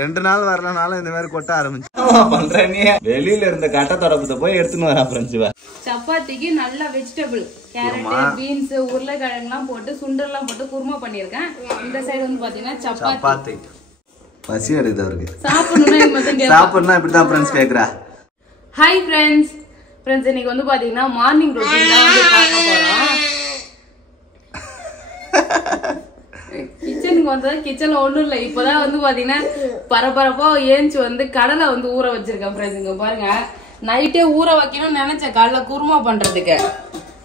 2 நாள் வரலனால இந்த மாதிரி கொட்ட ஆரம்பிச்சு பண்றேன். நீ வெளியில இருந்த கட்ட தொடப்பத்தை போய் எடுத்துன்னு வரா ஃப்ரெண்ட்ஸ். சப்பாத்திக்கு நல்ல வெஜிடபிள் கேரட் பீன்ஸ் உருளைக்கிழங்கு எல்லாம் போட்டு சுண்டல் எல்லாம் போட்டு குருமா பண்ணிருக்கேன். இந்த சைடு வந்து பாத்தீங்கன்னா சப்பாத்தி. பசி எடுக்குது அவருக்கு. சாப்பிடணும்னா இப்படிதான் ஃப்ரெண்ட்ஸ் கேக்குறா. Hi friends. இன்னைக்கு வந்து பாத்தீங்கன்னா மார்னிங் ரொட்டீன் தான் வந்து பார்க்க போறோம். கிச்சனுக்கு வந்தா கிச்சன்ல ஒண்ணும் இல்ல. இப்பதான் வந்து பாத்தீங்கன்னா பரபரப்பா ஏஞ்சி வந்து கடலை வந்து ஊற வச்சிருக்கேன் ஃப்ரெண்ட்ஸ். இங்க பாருங்க, நைட்டே ஊற வைக்கணும்னு நினைச்சேன் காலைல குருமா பண்றதுக்கு.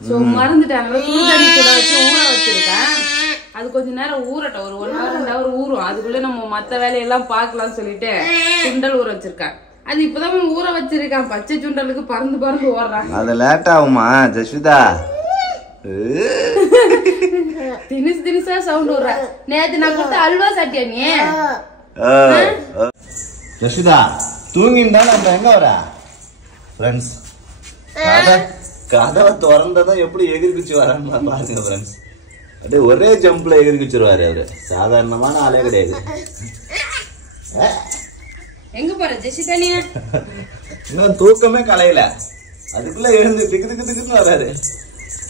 சோ மறந்துட்டேன். தண்ணி கூட வச்சு ஊற வச்சிருக்கேன். அது கொஞ்ச நேரம் ஊறட்டும், ஒரு 1 hour 2 hour ஊறும். அதுக்குள்ள நம்ம மத்த வேலையெல்லாம் பாக்கலாம்னு சொல்லிட்டு சுண்டல் ஊற வச்சிருக்கேன். அது இப்பதான் ஊற வச்சிருக்கேன். பச்சை சுண்டலுக்கு பறந்து ஓடுறாங்க. அது லேட் ஆகுமா ஜஸ்விதா? தினிசா சவுண்ட் விடுற. நேத்து நான் கொடுத்த அல்வா சாட்டியா நீ? ஜஸ்விதா தூங்கிட்டா நம்ம எங்க வர ஃப்ரெண்ட்ஸ்? கதவை திறந்ததான் எப்படி எகிரிக்குச்சு வரான்னு பாருங்க ஃப்ரெண்ட்ஸ். அப்படியே ஒரே ஜம்ப்ல எகிரிக்குச்சிருவாரு அவரு. சாதாரணமான ஆளே கிடையாது. எங்க போற ஜெசிகா? நீ இன்னும் தூக்கமே கலையில, அதுக்குள்ள எழுந்து திக்கு வராரு.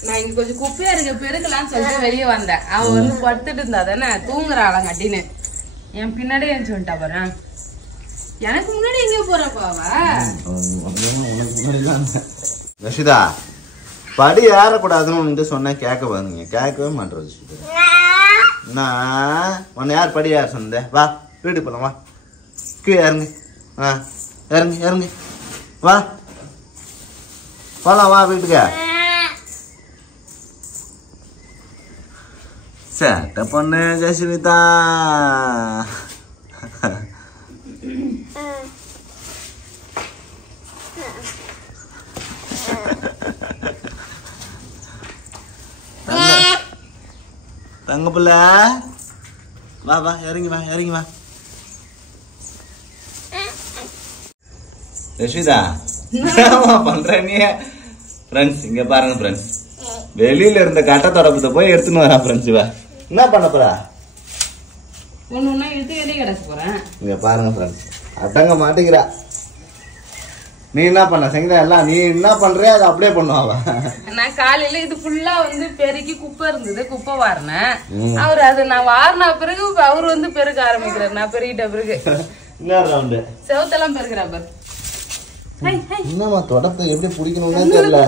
நான் இங்க கொஞ்சம் குப்பையா இருக்க பெருக்கலாம்னு சொல்லிட்டு வெளியே வந்தேன். அவ வந்து படுத்துட்டு இருந்தா தானே தூங்குறாளாங்க அப்படின்னு என் பின்னாடியே எழுந்து வந்துட்டா பாரு. எனக்கு முன்னாடி எங்க போறப்பா அவ? ரஷிதா படி ஏறக்கூடாதுன்னு சொன்னேன், கேட்க பாருங்க, கேட்கவே மாட்டேன். உன்னை யார் படி யார் சொன்னதே? வா வீட்டுக்கு போலாம், வா கீழே இறங்கு. இறங்கு வா போலாம், வா வீட்டுக்கு. சேட்டை பொண்ணு ஜஸ்விதா. தங்க பிள்ளை வா வா இறங்கி வா. ஜஸ்விதா பண்றேன் நீ ஃப்ரெண்ட்ஸ். இங்க பாருங்க ஃப்ரெண்ட்ஸ், வெளியில இருந்த கட்ட தொடப்பத்தை போய் எடுத்துன்னு வரா ஃப்ரெண்ட்ஸ். வா என்ன பண்ண போறா? ஒண்ணு எடுத்து வெளியே கிடக்க போறேன். இங்க பாருங்க ஃப்ரெண்ட்ஸ், அடங்க மாட்டேங்கிறா. நீ என்ன பண்ண சங்கீதா? எல்லாம் நீ என்ன பண்றியா அதை அப்படியே பண்ணுவா. நான் காலையில இது ஃபுல்லா வந்து பெருக்கி குப்பை இருந்தது, குப்பை வாரினேன். அவரு அது நான் வாரின பிறகு அவரு வந்து பெருக்க ஆரம்பிக்கிறாரு. நான் பெருகிட்ட பிறகு செவத்தெல்லாம் பெருக்கிறா பாரு. என்னமா தொடப்பத்தை எப்படி பிடிக்கணும்னு தெரியல.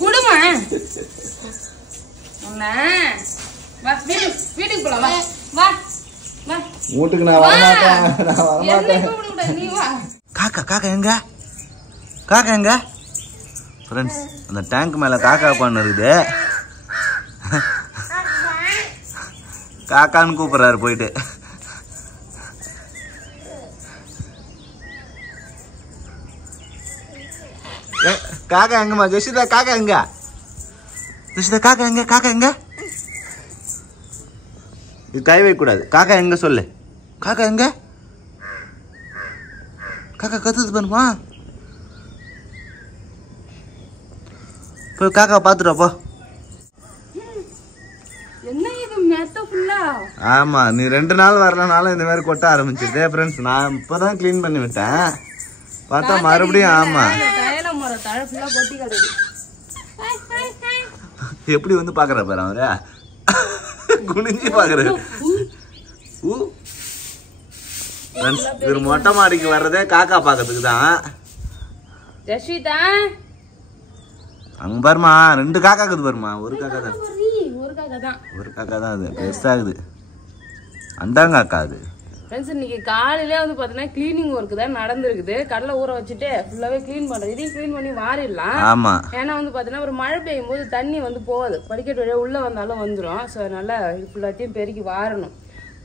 குடுமா வீட்டுக்கு போலாம். வா வா வீட்டுக்கு நான் வரமாட்டேன். காக்கா எங்க ஃப்ரெண்ட்ஸ்? அந்த டேங்க் மேல காக்கா பண்ண இருக்குது. காக்கான்னு கூப்பிடுறாரு போயிட்டு. காக்கா எங்கம்மா ஜெசிதா? காக்கா எங்க ஜெசிதா? காக்கா எங்க? இது கை வைக்க கூடாது. காக்கா எங்க சொல்லு. காக்கா எங்க? காக்கா கத்துது பண்ணுமா? போய் காக்கா பாத்துட்டப்போ. ஆமா, நீ 2 நாள் வரலனால இந்த மாதிரி கொட்ட ஆரம்பிச்சிருதே ஃப்ரெண்ட்ஸ். நான் இப்பதான் கிளீன் பண்ணி விட்டேன், பார்த்தா மறுபடியும். ஆமா, எப்படி வந்து பாக்குற பாரு அவரு, குனிஞ்சு பாக்குறாரு. இவர் மொட்டை மாடிக்கு வர்றதே காக்கா பாக்கிறதுக்கு தான். ஜஸ்விதா அங்க பாருமா, 2 காக்கா இருக்குது பாருமா. ஒரு காக்கா தான் அது பெருசாகுது. அண்டாங்காக்கா அது. இன்னைக்கு காலையில வந்து பாத்தீங்கன்னா கிளீனிங் ஒர்க் தான் நடந்திருக்குது. கடலை ஊற வச்சுட்டு ஃபுல்லாவே கிளீன் பண்றது. இதையும் கிளீன் பண்ணி வாரிடலாம். ஆமா, ஏன்னா வந்து பாத்தீங்கன்னா ஒரு மழை பெய்யும் போது தண்ணி வந்து போகுது, படிக்கட்டு வழியா உள்ள வந்தாலும் வந்துடும். ஸோ அதனால ஃபுல்லாத்தையும் பெருக்கி வாரணும்.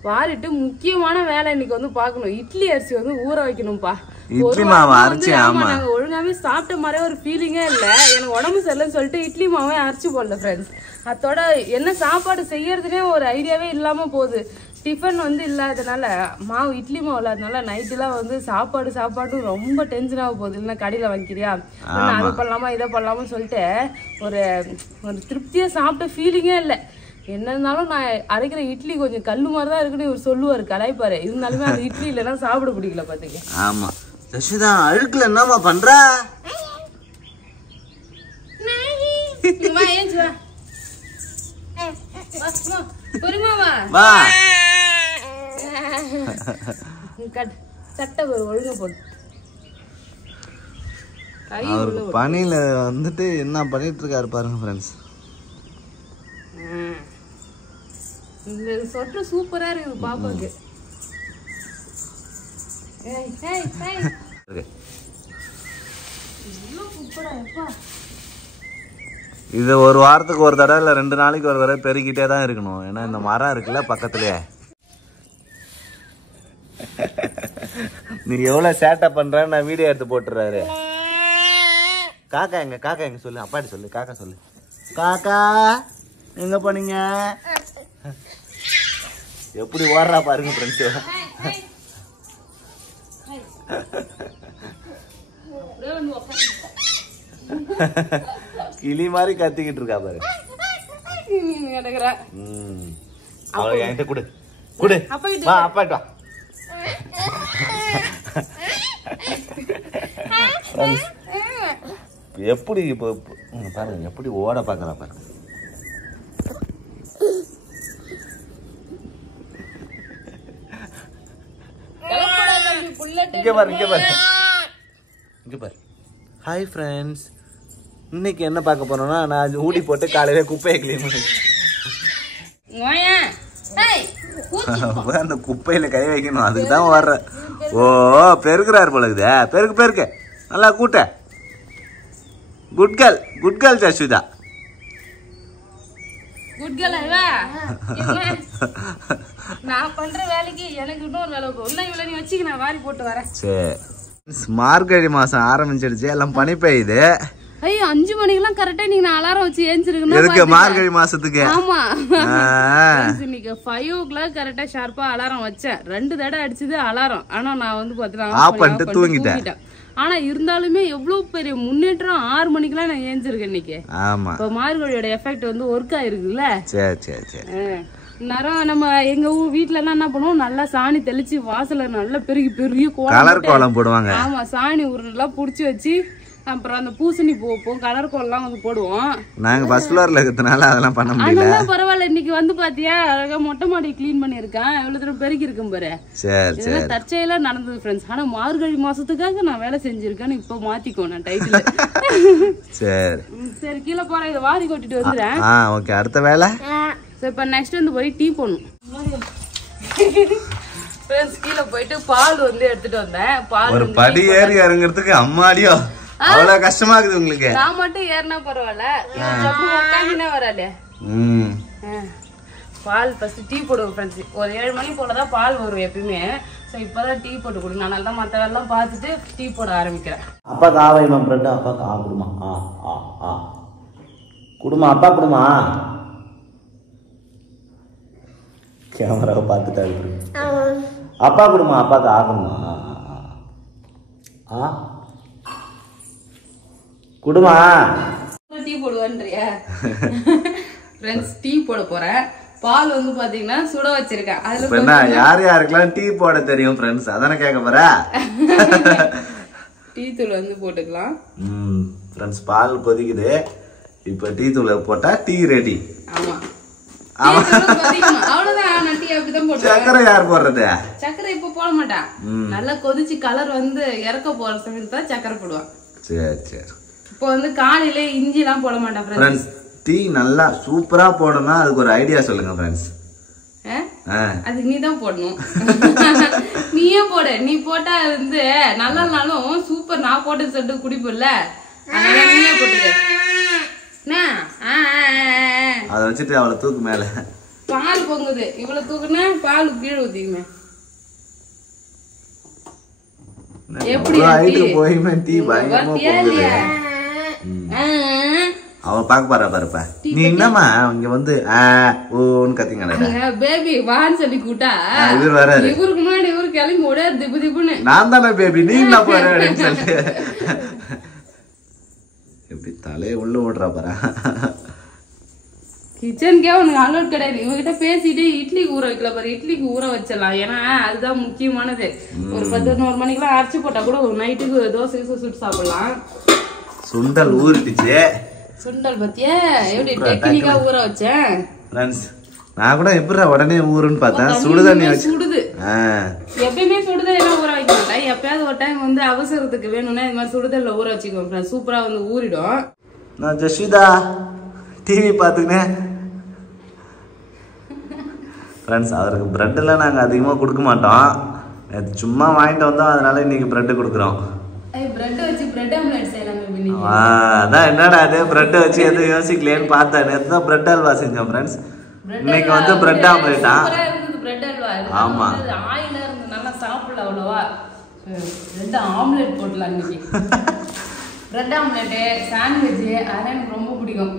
வாரிட்டு முக்கியமான வேலை இன்னைக்கு வந்து பாக்கணும். இட்லி அரிசி வந்து ஊற வைக்கணும்பா. இட்லி மாவு அரைச்சி. ஆமா, நாங்க ஒழுங்காவே சாப்பிட்ட மாதிரியே ஒரு ஃபீலிங்கே இல்ல. எனக்கு உடம்பு சரியில்லைன்னு சொல்லிட்டு இட்லி மாவே அரைச்சி போடல ஃப்ரெண்ட்ஸ். அதோட என்ன சாப்பாடு செய்யறதுனே ஒரு ஐடியாவே இல்லாம போகுது. டிஃபன் வந்து இல்லாததுனால, மாவு இட்லி மாவு இல்லாததுனால நைட்டுலாம் வந்து சாப்பாடு ரொம்ப டென்ஷனாக போகுது. இல்லைன்னா கடையில் வாங்கிக்கிறியா, அதை பண்ணலாமா இதை பண்ணலாமா சொல்லிட்டு ஒரு திருப்தியாக சாப்பிட்ட ஃபீலிங்கே இல்லை. என்ன இருந்தாலும் நான் அரைக்கிற இட்லி கொஞ்சம் கல்லு மாதிரி தான் இருக்குன்னு இவர் சொல்லுவாரு, கலாய்ப்பாரு. இருந்தாலுமே அந்த இட்லி இல்லைன்னா சாப்பிட பிடிக்கல பாத்துக்க. ஆமா ஜஷிதா அழுக்குல என்னமா பண்ற? சட்டை ஒழுங்க போடு. அவரு பனியில வந்துட்டு என்ன பண்ணிட்டு இருக்காரு பாருங்க ஃப்ரெண்ட்ஸ். இந்த சொட்டு சூப்பரா இருக்கு பாப்பாக்கு. இது ஒரு வாரத்துக்கு ஒரு தடவை இல்ல 2 நாளைக்கு ஒரு தடவை பெருகிட்டே தான் இருக்கணும். ஏன்னா இந்த மரம் இருக்குல்ல பக்கத்துலயே. நீ எவ்வளவு சேட்டை பண்றன்னு நான் வீடியோ எடுத்து போட்டுறாரு. காக்கா எங்க சொல்லு, அப்பாடி சொல்லு, காக்கா சொல்லு. காக்கா எங்க போனீங்க? எப்படி ஓடுறா பாருங்க ஃப்ரெண்ட்ஸ். கிளி மாதிரி கத்திக்கிட்டு இருக்கா பாரு. அவளை என்கிட்ட குடு குடு, வா அப்பாட்டு வா. எப்படி இப்போ பாருங்க எப்படி ஓட பாக்குறா பாருங்க. இங்க பாரு இங்க பாரு இங்க பாரு. ஹாய் ஃப்ரெண்ட்ஸ், இன்னைக்கு என்ன பார்க்க போறோம்னா நான் ஊடி போட்டு காலையில குப்பையை கிளீன் பண்ணி அந்த குப்பையில கை வைக்கணும். அதுக்கு தான் வர்ற. ஓ பெருக்குறாரு போல இருக்குதே. பெருக்கு பெருக்கு நல்லா கூட்ட. Good girl Jashitha. Good girl Aiva. நான் பண்ற வேலைக்கு எனக்கு இன்னொரு வேலை இல்ல. இவள நீ வச்சுக்க, நான் வாரி போட்டு வரேன். சரி, மார்கழி மாசம் ஆரம்பிச்சிடுச்சு, எல்லாம் பனி பெய்யுது. ஐயோ 5 மணிக்கெல்லாம் கரெக்டா நீங்க அலாரம் வச்சு ஏஞ்சிருக்கணும். இருக்கு மார்கழி மாசத்துக்கு. ஆமா இன்னைக்கு 5 o'clock கரெக்டா ஷார்ப்பா அலாரம் வச்சேன். 2 தடவை அடிச்சது அலாரம். ஆனா நான் வந்து பாத்தீங்கன்னா ஆஃப் பண்ணிட்டு தூங்கிட்டேன். ஆனா இருந்தாலுமே எவ்வளவு பெரிய முன்னேற்றம். 6 மணிக்கெல்லாம் நான் ஏஞ்சிருக்கேன் இன்னைக்கு. ஆமா, இப்ப மார்கழியோட எஃபெக்ட் வந்து ஒர்க் ஆயிருக்குல்ல. சரி சரி சரி. நேரம் நம்ம எங்க வீட்டுல எல்லாம் என்ன பண்ணுவோம், நல்லா சாணி தெளிச்சு வாசல நல்லா பெரிய கலர் கோலம் போடுவாங்க. ஆமா, சாணி உருளெல்லாம் புடிச்சு வச்சு அப்புறம் அந்த பூசணி பூ வைப்போம், கலர் கோலம் வந்து போடுவோம். நாங்க ஃபர்ஸ்ட் ஃப்ளோர்ல இருக்கிறதுனால அதெல்லாம் பண்ண முடியல. அதெல்லாம் பரவாயில்ல. இன்னைக்கு வந்து பாத்தியா அழகா மொட்டை மாடி கிளீன் பண்ணிருக்கேன். எவ்வளவு தூரம் பெருக்கி இருக்கும் பாரு. சரி சரி. தற்செயலா நடந்தது ஃப்ரெண்ட்ஸ். ஆனா மார்கழி மாசத்துக்காக நான் வேலை செஞ்சிருக்கேன்னு இப்ப மாத்திக்கோ நான் டைட்டில். சரி சரி, கீழே போற இதை வாரி கொட்டிட்டு வந்துடுறேன். ஓகே, அடுத்த வேலை. சரி, இப்ப நெக்ஸ்ட் வந்து போய் டீ போடணும். கீழே போயிட்டு பால் வந்து எடுத்துட்டு வந்தேன். பால் ஒரு படி ஏறி இறங்குறதுக்கு அம்மாடியோ அவ்வளவு கஷ்டமா இருக்குது உங்களுக்கு. நான் மட்டும் ஏறினா பரவாயில்ல, உட்காந்துனா வராது. பால் ஃபர்ஸ்ட் டீ போடுவோம் ஃப்ரெண்ட்ஸ். ஒரு 7 மணி போலதான் பால் வரும் எப்பயுமே. ஸோ இப்பதான் டீ போட்டு கொடுங்க. அதனால தான் மற்ற வேலை பார்த்துட்டு டீ போட ஆரம்பிக்கிறேன். அப்பா காவைமா பிரெட். அப்பா கா குடுமா. குடுமா அப்பா குடுமா. கேமராவை பார்த்துட்டாரு. அப்பா குடுமா. அப்பாக்கு ஆகணுமா. குடுமா. Tea போடுவேன்றியா friends? டீ போட போறேன். பால் வந்து பாத்தீங்கன்னா சுட வச்சிருக்கேன். அதுல யார் யாருக்கெல்லாம் டீ போட தெரியும் ஃப்ரெண்ட்ஸ் அதானே கேட்க போற. டீ தூள் வந்து போட்டுக்கலாம். ஃப்ரெண்ட்ஸ் பால் கொதிக்குது. இப்ப டீ தூள் போட்டா டீ ரெடி. ஆமா, அவ்வளவுதான். நான் டீ அப்படிதான் போடுவேன். சக்கரை யார் போடுறது? சக்கரை இப்ப போட மாட்டேன். நல்லா கொதிச்சு கலர் வந்து இறக்க போற சமயத்துல சக்கரை போடுவான். சரி சரி. இப்போ வந்து காலையில இஞ்சி எல்லாம் போட மாட்டேன் ஃப்ரெண்ட்ஸ். டீ நல்லா சூப்பரா போடணும்னா அதுக்கு ஒரு ஐடியா சொல்லுங்க ஃப்ரெண்ட்ஸ். அதுக்கு நீ தான் போடணும். நீயே போடு. நீ போட்டா வந்து நல்லாலும் சூப்பர். நான் போட்டு சொல்லிட்டு குடிப்போம்ல, அதனால நீயே போட்டுக்க. அத வச்சுட்டு அவளை தூக்கு மேல. பால் பொங்குது. இவ்வளவு தூக்குனா பால் கீழே ஊத்திக்குமே. எப்படி போயுமே டீ பயங்கரமா போகுது. அவ பாக்க பாருப்பா. நீ என்னமா இங்க வந்து ஓன்னு கத்திங்க. பேபி வான்னு சொல்லி கூட்டா இவர் வராரு. இவருக்கு முன்னாடி இவரு கிளம்பி ஓட திப்பு திப்புன்னு. நான் தானே பேபி, நீ என்ன போறேன்னு சொல்லிட்டு எப்படி தலையை உள்ள ஓடுறா பாரு. கிச்சனுக்கே உனக்கு அலோட் கிடையாது. இவங்கிட்ட பேசிட்டு இட்லிக்கு ஊற வைக்கல பாரு, இட்லிக்கு ஊற வச்சிடலாம். ஏன்னா அதுதான் முக்கியமானது. ஒரு 10-11 மணிக்கெல்லாம் அரைச்சு போட்டா கூட ஒரு நைட்டுக்கு தோசை சுட்டு சாப்பிடலாம். சுண்டல் ஊறிடுச்சு. சுண்டல் பத்தியா எப்படி டெக்னிக்கா ஊற வச்சேன். நான் கூட எப்படி உடனே ஊருன்னு பார்த்தேன். சுடுதண்ணி வச்சு சுடுது. எப்பயுமே சுடுதண்ணி ஊற வைக்க மாட்டேன். எப்பயாவது ஒரு டைம் வந்து அவசரத்துக்கு வேணும்னா இது மாதிரி சுடுதல்ல ஊற வச்சுக்கோ. சூப்பரா வந்து ஊறிடும். நான் ஜஸ்விதா டிவி பார்த்துக்கினேன். ஃப்ரெண்ட்ஸ், அவருக்கு பிரெட்டெல்லாம் நாங்கள் அதிகமாக கொடுக்க மாட்டோம். நேற்று சும்மா வாங்கிட்டு வந்தோம், அதனால இன்னைக்கு பிரெட்டு கொடுக்குறோம். அதான் என்னடா அது பிரெட் வச்சு எதுவும் யோசிக்கலேன்னு பார்த்தேன். நேற்று தான் பிரெட் அல்வா செஞ்சோம் ஃப்ரெண்ட்ஸ். இன்னைக்கு வந்து பிரெட் ஆம்லேட்டா? ஆமா, நல்லா சாப்பிடல அவ்வளவா. பிரெட் ஆம்லேட் போடலாம் இன்னைக்கு. பிரெட் ஆம்லேட்டு, சாண்ட்விட்ச் அதெல்லாம் எனக்கு ரொம்ப பிடிக்கும்.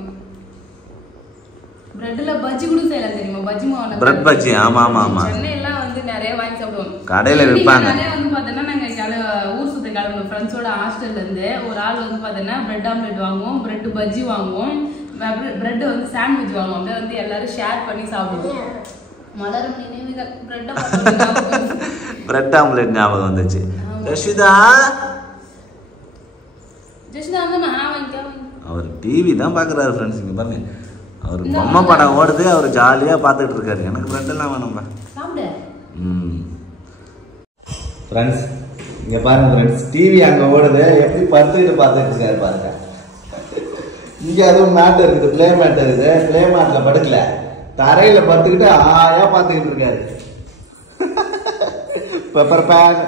பிரெட்ல பஜ்ஜி கூட செய்யலாம் தெரியுமா? பஜ்ஜி மாவுல பிரெட் பஜ்ஜி. ஆமா ஆமா ஆமா, சென்னையில வந்து நிறைய வாங்கி சாப்பிடுவோம். கடையில விற்பாங்க. நிறைய வந்து பாத்தீங்கன்னா நாங்க ஊர் சுத்த கிளம்புவோம் ஃப்ரெண்ட்ஸோட ஹாஸ்டல்ல இருந்து. ஒரு ஆள் வந்து பாத்தீங்கன்னா பிரெட் ஆம்லேட் வாங்குவோம், பிரெட் பஜ்ஜி வாங்குவோம், பிரெட் வந்து சாண்ட்விச் வாங்குவோம். அப்படியே வந்து எல்லாரும் ஷேர் பண்ணி சாப்பிடுவோம். மலரும் நினைவுகள். பிரெட் ஆம்லேட் ஞாபகம் வந்துச்சு. ஜஸ்விதா அவர் டிவி தான் பாக்குறாரு ஃப்ரெண்ட்ஸ். இங்க பாருங்க, அவர் பொம்மை படம் ஓடுது, அவர் ஜாலியா பாத்துட்டு இருக்காரு. எனக்கு பிரெட் எல்லாம் வேணும்பா. ஃப்ரெண்ட்ஸ் இங்க பாருங்க ஃப்ரெண்ட்ஸ், டிவி அங்க ஓடுது, எப்படி படுத்துக்கிட்டு பாத்துட்டு இருக்காரு பாருங்க. இங்க அதுவும் மேட் இருக்குது, பிளே மேட் இருக்குது. பிளே மேட்ல படுக்கல, தரையில படுத்துக்கிட்டு ஆயா பாத்துக்கிட்டு இருக்காரு. பெப்பர் பேக்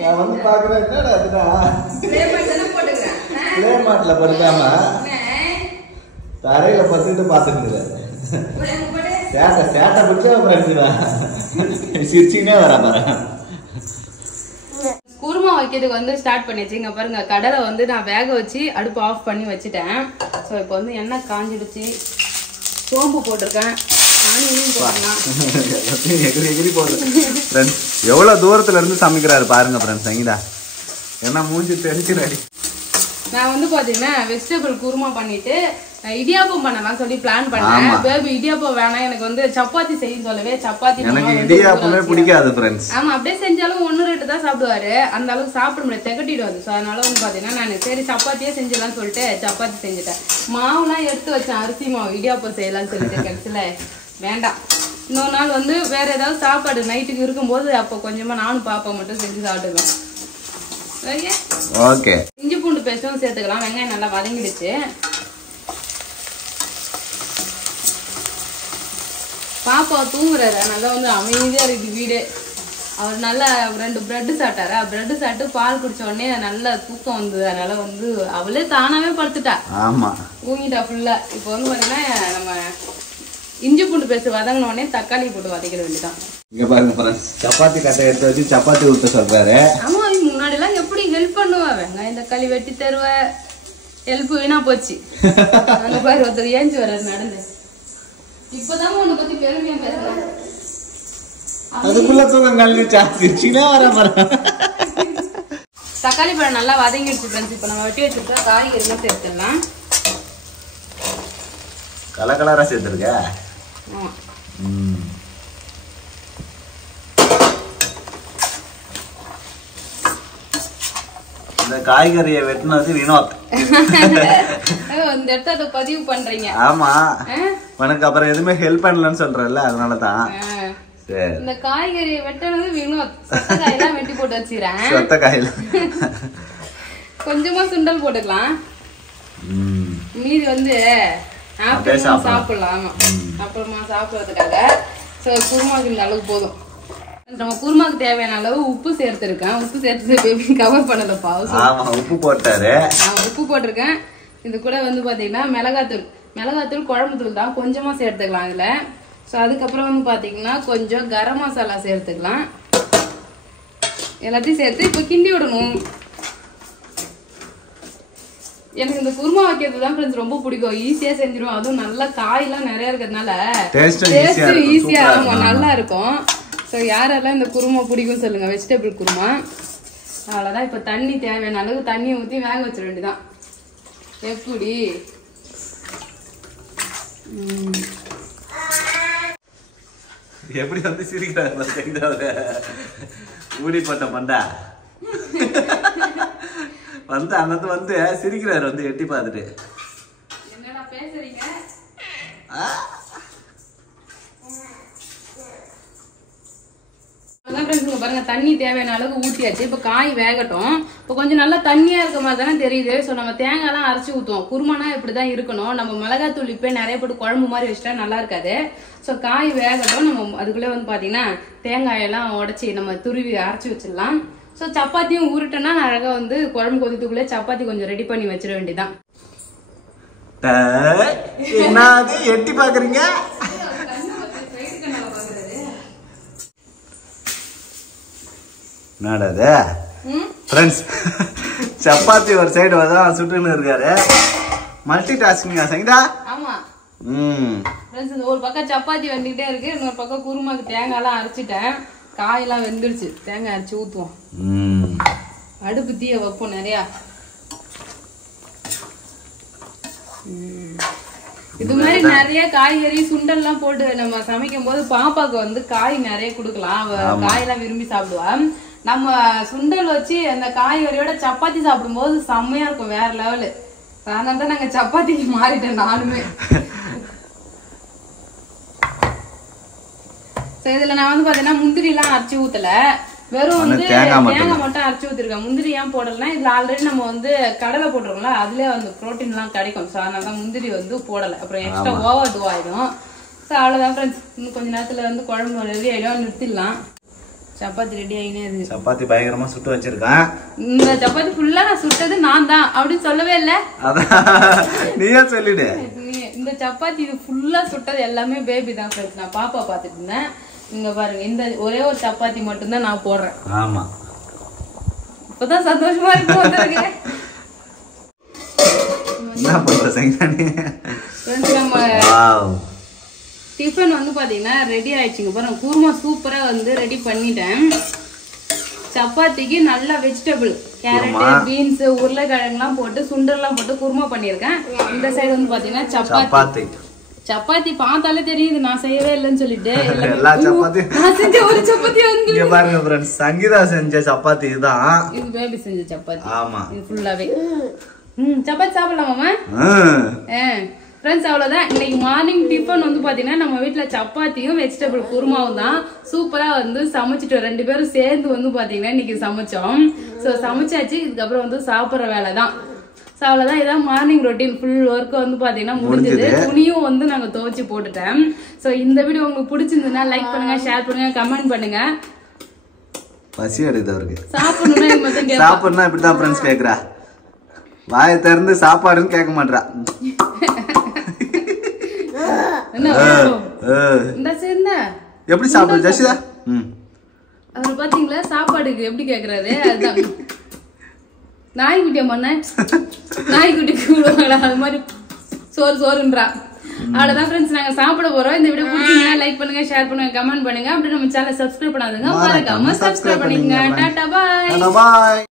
நான் வந்து பாக்குறேன். என்னடா அதுனா பிளே மேட்ல படுக்காம தரையில படுத்துக்கிட்டு பாத்துட்டு இருக்காரு. சேட்டை பிடிச்சா சிரிச்சுனே வரா பாரு. குருமா வைக்கிறதுக்கு வந்து ஸ்டார்ட் பண்ணியாச்சு. இங்க பாருங்க, கடலை வந்து நான் வேக வச்சு அடுப்பு ஆஃப் பண்ணி வச்சுட்டேன். ஸோ இப்போ வந்து எண்ணெய் காஞ்சிடுச்சு, சோம்பு போட்டிருக்கேன், ஆனியனும் போடலாம். எவ்வளவு தூரத்துல இருந்து சமைக்கிறாரு பாருங்க ஃப்ரெண்ட்ஸ். சங்கீதா என்ன மூஞ்சி தெரிஞ்சுறாடி. நான் வந்து பாத்தீங்கன்னா வெஜிடபிள் குருமா பண்ணிட்டு இடியாப்பம் பண்ணலாம் சொல்லி பிளான் பண்ணேன். பேபி இடியாப்பம் வேணாம், எனக்கு வந்து சப்பாத்தி செய்ய சொல்லவே சப்பாத்தி எனக்கு இடியாப்பமே பிடிக்காது ஃப்ரெண்ட்ஸ். ஆமா, அப்படியே செஞ்சாலும் 1-2 தான் சாப்பிடுவாரு. அந்த அளவுக்கு சாப்பிட முடியாது, திகட்டிடுவாரு. ஸோ அதனால வந்து பாத்தீங்கன்னா நான் சரி சப்பாத்தியே செஞ்சிடலாம்னு சொல்லிட்டு சப்பாத்தி செஞ்சுட்டேன். மாவுலாம் எடுத்து வச்சேன், அரிசி மாவு இடியாப்பம் செய்யலாம்னு சொல்லிட்டு. கடைசியில வேண்டாம், இன்னொரு நாள் வந்து வேற ஏதாவது சாப்பாடு நைட்டுக்கு இருக்கும்போது அப்போ கொஞ்சமா நானும் பாப்பா மட்டும் செஞ்சு சாப்பிட்டுக்கலாம். ஓகே, இஞ்சி பூண்டு பேஸ்டும் சேர்த்துக்கலாம். வெங்காயம் நல்லா வதங்கிடுச்சு. பாப்பா தூங்குறாரு, அதனால வந்து அமைதியா இருக்கு வீடு. அவர் நல்லா 2 பிரெட் சாப்பிட்டாரா, பிரெட் சாப்பிட்டு பால் குடிச்ச உடனே நல்ல தூக்கம் வந்தது. அதனால வந்து அவளே தானாவே படுத்துட்டா. ஆமா, தூங்கிட்டா ஃபுல்லா. இப்போ வந்து பாத்தீங்கன்னா நம்ம இஞ்சி பூண்டு பேஸ்ட் வதங்கின உடனே தக்காளி போட்டு வதக்கிட வேண்டியதான். இங்க பாருங்க ஃப்ரெண்ட்ஸ், சப்பாத்தி கட்டை எடுத்து வச்சு சப்பாத்தி ஊத்த சொல்றாரு. ஆமா, முன்னாடி எல்லாம் எப்படி ஹெல்ப் பண்ணுவா, வெங்காயம் தக்காளி வெட்டி தருவ, ஹெல்ப் வீணா போச்சு. அங்க பாரு ஒருத்தர் ஏஞ்சி வர்றாரு நடந்து. இப்பதான் உன்னை பத்தி பெருமையா பேசுறேன். அதுக்குள்ள தூக்கம் கழிச்சா சிரிச்சுனே வர பாரு. தக்காளி பழம் நல்லா வதங்கிடுச்சு ஃப்ரெண்ட்ஸ். இப்போ நம்ம வெட்டி வச்சிருக்க காய்கறிலாம் சேர்த்துடலாம். கலரா சேர்த்துருக்க. இந்த காய்கறியை வெட்டினது வினோத். இந்த இடத்த பதிவு பண்றீங்க. ஆமா, உனக்கு அப்புறம் எதுவுமே ஹெல்ப் பண்ணலன்னு சொல்றல, அதனாலதான். இந்த காய்கறியை வெட்டினது வினோத். சொத்த காயெல்லாம் வெட்டி போட்டு வச்சுக்கிறேன். சொத்த காயில கொஞ்சமா சுண்டல் போட்டுக்கலாம். மீதி வந்து சாப்பிடலாம். அப்புறமா சாப்பிடுறதுக்காக குருமாக்கு இந்த அளவுக்கு போதும். நம்ம குருமாக்கு தேவையான அளவு உப்பு சேர்த்திருக்கேன். உப்பு சேர்த்து பேபி கவர் பண்ணலப்பா. உப்பு போட்டாரு, உப்பு போட்டிருக்கேன். இது கூட வந்து பாத்தீங்கன்னா மிளகாத்தூள் குழம்பு தூள் தான், கொஞ்சமா சேர்த்துக்கலாம் இதுல. ஸோ அதுக்கப்புறம் வந்து பாத்தீங்கன்னா கொஞ்சம் கரம் மசாலா சேர்த்துக்கலாம். எல்லாத்தையும் சேர்த்து இப்போ கிண்டி விடணும். எனக்கு இந்த குருமா வைக்கிறது தான் ஃப்ரெண்ட்ஸ் ரொம்ப பிடிக்கும். ஈஸியா செஞ்சிருவோம். அதுவும் நல்லா காயெல்லாம் நிறைய இருக்கிறதுனால டேஸ்ட் ஈஸியா நல்லா இருக்கும். ஸோ யாரெல்லாம் இந்த குருமா பிடிக்கும் சொல்லுங்க, வெஜிடபிள் குருமா. அவ்வளோதான். இப்போ தண்ணி தேவையான அளவு தண்ணி ஊற்றி வேக வச்சிட வேண்டியதான். எப்படி எப்படி வந்து சிரிக்கிறாங்க ஊடிப்பட்ட மண்டா வந்து அன்னது வந்து சிரிக்கிறாரு வந்து எட்டி பார்த்துட்டு. என்னடா பேசுறீங்க? பாருங்க தண்ணி தேவையான அளவுக்கு ஊத்தியாச்சு. இப்ப காய் வேகட்டும். இப்ப கொஞ்சம் நல்லா தண்ணியா இருக்க மாதிரி தானே தெரியுது. சோ நம்ம தேங்காய் எல்லாம் அரைச்சு ஊத்துவோம். குருமானா இப்படிதான் இருக்கணும். நம்ம மிளகாத்தூள் இப்ப நிறைய போட்டு குழம்பு மாதிரி வச்சுட்டா நல்லா இருக்காது. சோ காய் வேகட்டும். நம்ம அதுக்குள்ளே வந்து பாத்தீங்கன்னா தேங்காயெல்லாம் உடைச்சி நம்ம துருவி அரைச்சி வச்சிடலாம். சோ சப்பாத்தியும் உருட்டனா அழகா வந்து குழம்பு கொதித்துக்குள்ளே சப்பாத்தி கொஞ்சம் ரெடி பண்ணி வச்சிட வேண்டியதான். என்னது எட்டி பாக்குறீங்க? என்னடா ஃப்ரெண்ட்ஸ், சப்பாத்தி ஒரு சைடு தான் சுட்டுன்னு இருக்காரு. மல்டி டாஸ்கிங்கா சங்கீதா? ஆமா. ஃப்ரெண்ட்ஸ் ஒரு பக்கம் சப்பாத்தி வந்துகிட்டே இருக்கு, இன்னொரு பக்கம் குருமாக்கு தேங்காய் எல்லாம் அரைச்சிட்டேன். காயெல்லாம் வெந்துருச்சு. தேங்காய் அரைச்சி ஊத்துவோம். அடுப்பு தீய வைப்போம் நிறையா. இது மாதிரி நிறைய காய்கறி சுண்டல் எல்லாம் போட்டு நம்ம சமைக்கும் போது பாப்பாக்கு வந்து காய் நிறைய குடுக்கலாம். அவ காயெல்லாம் விரும்பி சாப்பிடுவா. நம்ம சுண்டல் வச்சு அந்த காய்கறியோட சப்பாத்தி சாப்பிடும் போது செம்மையா இருக்கும், வேற லெவலு. அதனால தான் நாங்க சப்பாத்திக்கு மாறிட்டேன் நானுமே. இதுல நான் வந்து பாத்தீங்கன்னா முந்திரி எல்லாம் அரைச்சி ஊத்தல, வெறும் வந்து தேங்காய் மட்டும் அரைச்சி ஊத்திருக்கேன். முந்திரி ஏன் போடலாம், இதுல ஆல்ரெடி நம்ம வந்து கடலை போட்டுருக்கோம்ல, அதுலயே வந்து புரோட்டீன் எல்லாம் கிடைக்கும். சோ அதனாலதான் முந்திரி வந்து போடல. அப்புறம் எக்ஸ்ட்ரா ஓவர் இதுவாயிடும். சோ அவ்வளவுதான் ஃப்ரெண்ட்ஸ். இன்னும் கொஞ்ச நேரத்துல வந்து குழம்பு ரெடி ஆயிடும், நிறுத்திடலாம். சப்பாத்தி ரெடி ஆகினே இருக்கு. சப்பாத்தி பயங்கரமா சுட்டு வச்சிருக்கேன். இந்த சப்பாத்தி ஃபுல்லா நான் சுட்டது நான் தான் அப்படின்னு சொல்லவே இல்ல. நீயே சொல்லிடு. இந்த சப்பாத்தி இது ஃபுல்லா சுட்டது எல்லாமே பேபி தான் ஃப்ரெண்ட்ஸ். நான் பாப்பா பாத்துட்டு இருந்தேன். இங்க பாருங்க, இந்த ஒரே ஒரு சப்பாத்தி மட்டும் தான் நான் போடுறேன். ஆமா, இப்பதான் சந்தோஷமா இருக்கு. என்ன பண்ற சங்கி? நம்ம டிஃபன் வந்து பாத்தீங்கன்னா ரெடி ஆயிடுச்சுங்க. பாருங்க குருமா சூப்பரா வந்து ரெடி பண்ணிட்டேன். சப்பாத்திக்கு நல்ல வெஜிடபிள் கேரட், பீன்ஸ், உருளைக்கிழங்குலாம் போட்டு சுண்டல்லாம் போட்டு குருமா பண்ணிருக்கேன். இந்த சைடு வந்து பாத்தீங்கன்னா சப்பாத்தி. சப்பாத்தி பார்த்தாலே தெரியுது நான் செய்யவே இல்லைன்னு சொல்லிட்டு. எல்லா சப்பாத்தி நான் செஞ்ச ஒரு சப்பாத்தி வந்து இங்க பாருங்க ஃப்ரெண்ட்ஸ், சங்கீதா செஞ்ச சப்பாத்தி இதுதான். இது பேபி செஞ்ச சப்பாத்தி. ஆமா, இது ஃபுல்லாவே சப்பாத்தி சாப்பிடலாமா ஃப்ரெண்ட்ஸ்? அவ்வளவுதான். இன்னைக்கு மார்னிங் டிஃபன் வந்து பாத்தீங்கன்னா நம்ம வீட்டுல சப்பாத்தியும் வெஜிடபிள் குருமாவும் தான். சூப்பரா வந்து சமைச்சிட்டோம். 2 பேரும் சேர்ந்து வந்து பாத்தீங்கன்னா இன்னைக்கு சமைச்சோம். சோ சமைச்சாச்சு. இதுக்கப்புறம் வந்து சாப்பிடுற வேலை தான். சோ அவ்வளவுதான். இதான் மார்னிங் ரொட்டீன். ஃபுல் ஒர்க் வந்து பாத்தீங்கன்னா முடிஞ்சது. துணியும் வந்து நாங்க துவைச்சு போட்டுட்டேன். சோ இந்த வீடியோ உங்களுக்கு பிடிச்சிருந்ததுன்னா லைக் பண்ணுங்க, ஷேர் பண்ணுங்க, கமெண்ட் பண்ணுங்க. பசி எடுக்குது அவருக்கு. சாப்பிடணும்னா இப்படிதான் ஃப்ரெண்ட்ஸ் கேக்குறா. வாயை திறந்து சாப்பாடுன்னு கேட்க மாட்டா. எப்படி சாப்பிடு ஜசிதா? அவர் பாத்தீங்களா சாப்பாடுக்கு எப்படி கேக்குறாரு? அதுதான் நாய்க்குட்டியா பண்ண நாய்க்குட்டி கூடுவாங்களா அது மாதிரி சோறுன்றா. அவ்வளவுதான் ஃப்ரெண்ட்ஸ், நாங்க சாப்பிட போறோம். இந்த வீடியோ பிடிச்சிருந்தா லைக் பண்ணுங்க, ஷேர் பண்ணுங்க, கமெண்ட் பண்ணுங்க. அப்படி நம்ம சேனல் சப்ஸ்கிரைப் பண்ணாதுங்க, மறக்காம சப்ஸ்கிரைப் பண்ணிக்கங்க. டாடா பாய்.